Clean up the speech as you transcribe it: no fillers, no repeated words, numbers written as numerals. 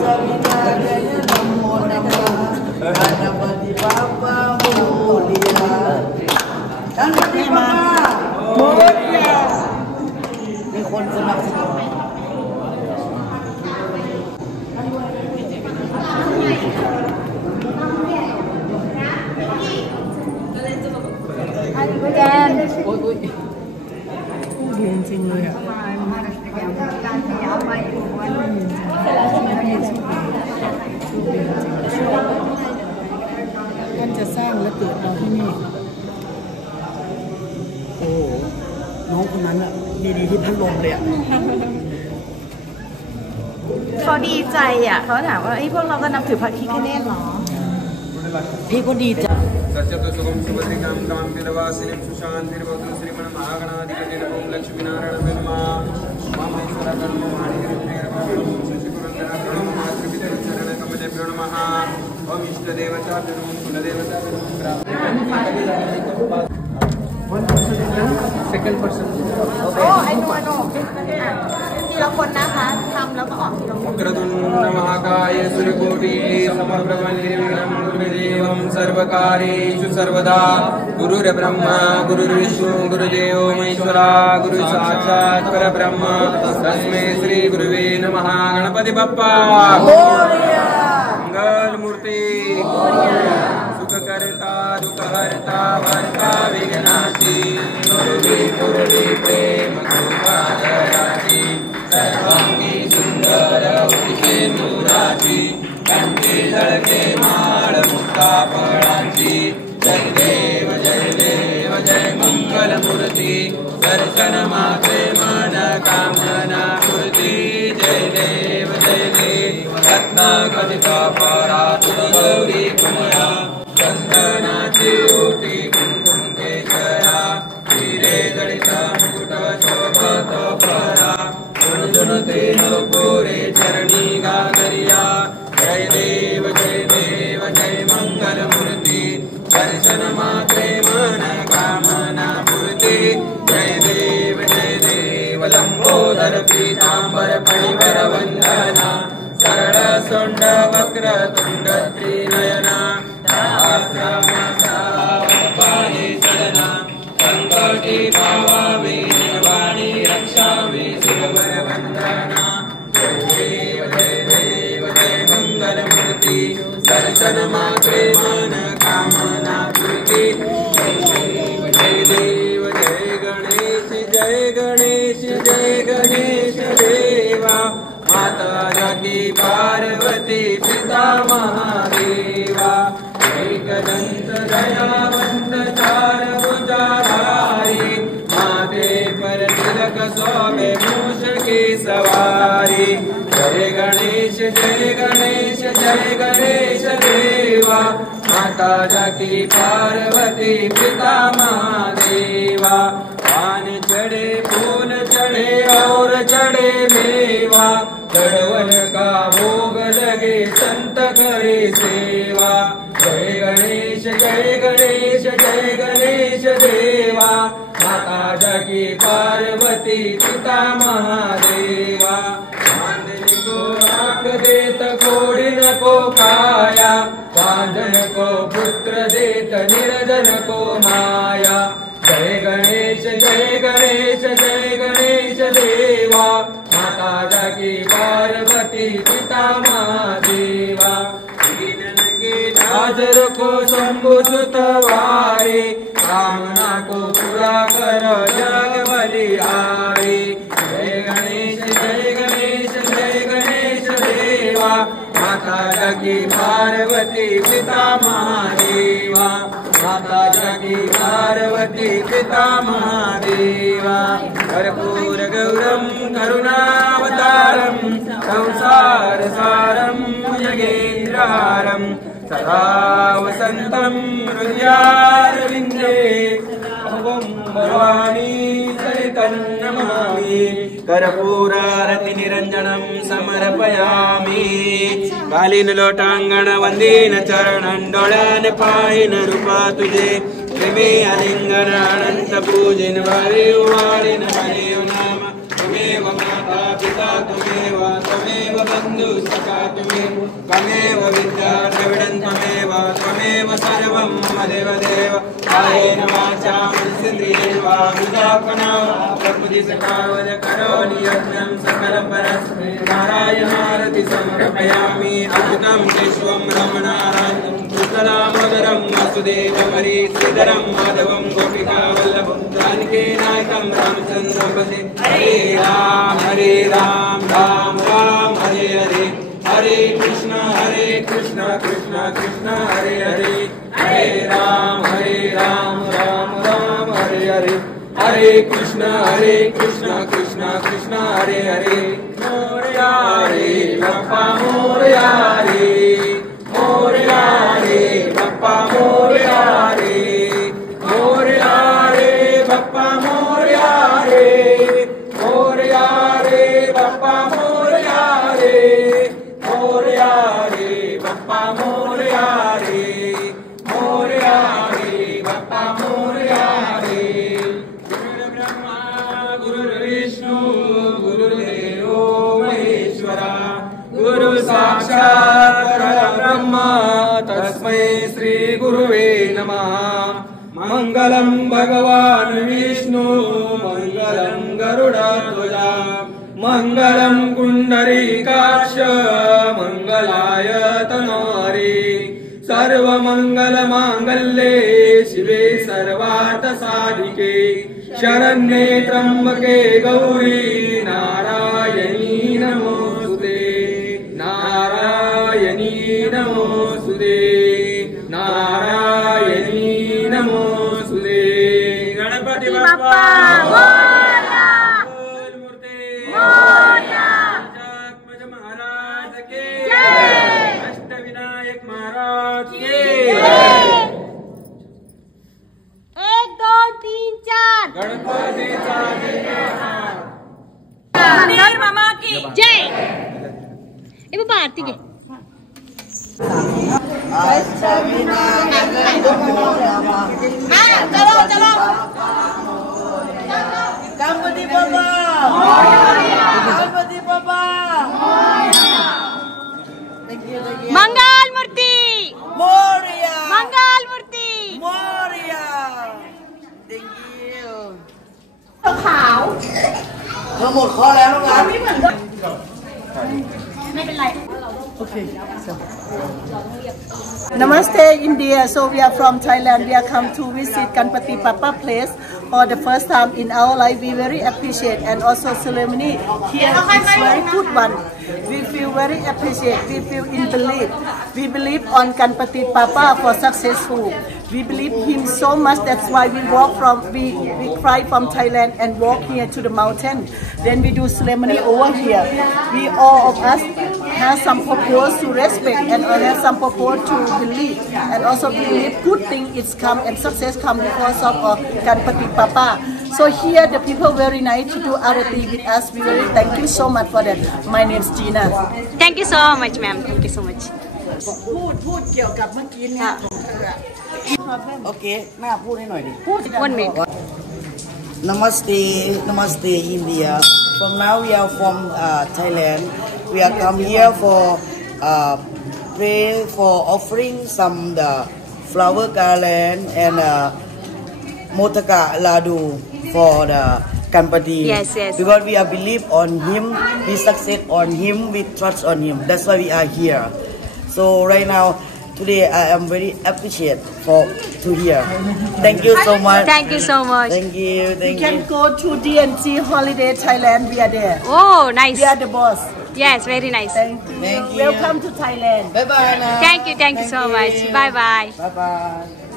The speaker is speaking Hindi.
Saminagaya namo namah Ganapati Bapa mulia. Ganapati Bapa mulia. มีคนสนับสนุนแกนโอ้ยดีจริงเลยอ่ะท่านจะสร้างและเกิดเราที่นี่โอ้น้องคนนั้นอ่ะดีที่พัดลมเลยอ่ะเขาดีใจอ่ะเขาถามว่าไอ้พวกเราก็นับถือพระพิฆเนศหรอพี่ก็ดีใจसत्यतो सुगम सुभद्रिकां कांतिरवासिनीं सुशान्तिर्भवतु श्रीमन् महागणाधिपतिर्भुं लक्ष्मीनारायणब्रह्मा मामेश्वरकर्मो माणिग्रहणं शशिपुरन्दरकर्मं मातृपितरचरणकमलेभ्यो नमः ओम इष्टदेवताभ्यो कुलदेवताभ्यो सेकंड पर्सन โอ้ไอ้หนูทีละคนนะคะทำแล้วก็ออกทีละคน वक्रतुण्ड महाकाय सूर्यकोटि समप्रभ निर्विघ्नं कुरु देवं सर्वकार्येषु सर्वदा गुरुर्ब्रह्मा गुरुर्विष्णु गुरुदेवो महेश्वरा गुरु साक्षात् परब्रह्म तस्मै श्री गुरुवे नमः गणपति बप्पा मोरया मंगल मूर्ति मोरया सुखकर्ता दुःखहर्ता भर्ता विघ्नाशी गुरुवे प्रेम कृपा दयाची सर्वांगी सुंदर उषेंदुराची कंठी झळके माळ मुक्ता फळांची जय देव जय मंगल मूर्ती दर्शन मात्रे मन कामना पूर्ती जय देव रत्न कथित परातु गौरी कुमरा चंदनाची ओटी कुंकुम केशरा हिरे जडित मुकुट शोभत परा जुनते नकोरे चरणी गागरिया जय देव जय मंगल मूर्ति दर्शन मात्रे मन कामना पूर्ति जय देव लंबोदर पीतांबर फणिवर वंदना सरळ सोंड वक्र तुंड त्रिनयना सहस्रमासावपाहि सदना संकटी पावामि निर्वाणी रक्षामि शिववर वंदना जय देव जय मंगल मूर्ति दर्शन मात्रे मन कामना पूर्ति जय देव जय गणेश जय गणेश देवा माता जाकी पार्वती पिता महादेवा एकदंत दयावंत चार भुजाधारी माथे पर तिलक सोमे मूष की सवारी जय गणेश देवा माता जाकी पार्वती पिता महादेवा पान चढ़े फूल चढ़े और चढ़े मेवा चढ़वन का भोग लगे संत करे सेवा जय गणेश देवा माता जाकी पार्वती पिता महादेवा चांदनी को आंख देत कोडिन को काया बांधन को पुत्र देत निर्धन को माया जय गणेश देवा माता जाकी पार्वती पिता महादेवा दीनन के नाजर को शंभु सुतवारी कामना को पूरा कर जग बलिहारी जय गणेश देवा माता जाकी पार्वती पिता महादेवा माता जाकी पार्वती पिता महादेवा कर्पूर गौरम करुणावतारम संसार सारम जगेन्द्रहारम सदा वसंतम हृदयारविंदे अहं भवानी सरितं नमामि कर्पूरारति निरंजनं समर्पयामि कालीन लोटांगण वंदीन चरणं डोळ्याने पाहिन रूपा तुझे प्रेमे अलिंगन अनंत पूजिन वारी वारिन हरियो नाम त्वमेव माता पिता त्वमेव त्वमेव बन्धु सखा त्वमेव त्वमेव विद्या द्रविडं त्वमेव सर्वं मम देवदेव कायेन वाचा मनसेन्द्रियेण वा बुद्ध्यात्मना प्रकृति सखावद करोमि यज्ञं सकलं परस्मै नारायणारति समर्पयामि अच्युतं केशवं रमणारायणं कृष्णदामोदरं वासुदेवं हरि श्रीधरं माधवं गोपिकावल्लभं जानकी नायकं रामचन्द्रं वन्दे हरे राम राम राम हरे हरे हरे कृष्ण कृष्ण कृष्ण हरे हरे हरे राम राम राम हरे हरे हरे कृष्ण कृष्ण कृष्ण हरे हरे मोरया रे बप्पा मोरया रे बप्पा मोरया रे बप्पा मोरया रे बप्पा मोरया रे बप्पा मोरया रे बप्पा मोरया रे गुरुर्ब्रह्मा गुरुर्विष्णु गुरुर्देवो महेश्वरा गुरु साक्षात् परब्रह्म तस्मै श्री गुरुवे नमः मंगलम भगवान विष्णु मंगलम गरुड़ध्वजा मंगलम कुंडरीकाक्ष मंगलाय तनोहरि सर्वमंगल मांगल्ये शिवे सर्वार्थ साधिके शरण्ये त्र्यंबके गौरी नारायणी नमोस्तुते नारायणी नमोस्तुते नारायणी नमोस्तुते गणपति बप्पा मोरया मूर्ते मोरया पंचात्मज महाराज के जय अष्टविनायक महाराज के जय 1 2 3 4 गणपतीचा मंगल मामा की जय ए बाबा आरती घे चलो चलो गणपति बाबा गणपति बाबा मंगल मूर्ति मोरया मंगल मूर्ति Morya thank you ขาว ทั้งหมดข้อแล้วน้องอัน ไม่เป็นไร Okay. Namaste India. So we are from Thailand. We are come to visit Ganpati Bappa place for the first time in our life. We very appreciate and also ceremony here is very good one. We feel very appreciate. We feel in belief. We believe on Ganpati Bappa for successful. We believe him so much. That's why we walk from we fly from Thailand and walk here to the mountain. Then we do ceremony over here. We all of us have some purpose to respect and have some purpose to believe and also believe good thing is come and success come because of Ganpati Bappa. So here the people very nice to do arati with us. We very thank you so much for that. My name is Gina. Thank you so much ma'am. Thank you so much พูดเกี่ยวกับเมื่อกี้เนี่ยโอเคหน้าพูดให้หน่อยดิ 1 minute Namaste, Namaste India. From now we are from Thailand. We are come here for pray for offering some the flower garland and motaka ladu for the Ganpati. Yes. Because we are believe on him, we success on him, we trust on him. That's why we are here. So right now, today I am very appreciate to hear. Thank you so much. Thank you so much Thank you. You can go to DNC Holiday Thailand. We are there. Oh nice We are the boss. Yes very nice Thank you. Welcome to Thailand. Bye bye now. Thank you so much bye bye Bye bye.